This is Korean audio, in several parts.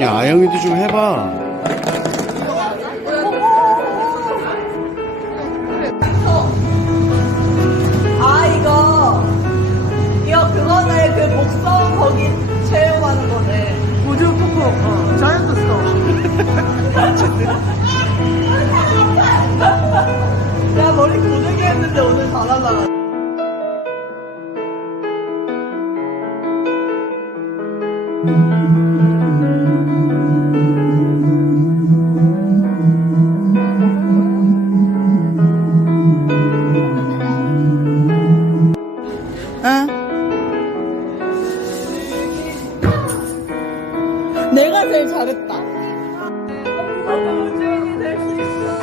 야, 아영이도 좀 해봐. 아, 이거 그거네. 그 목성 거기 체험하는 거네. 우주 폭포, 자이언트 스톱. 야, 머리 고데기 했는데 오늘 다 날라가. 응? 내가 제일 잘했다. 우주인이 될 수 있어.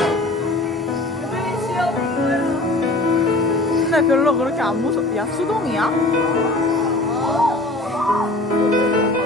우주인 시험 거야. 근데 별로 그렇게 안 무섭. 야, 수동이야? 아.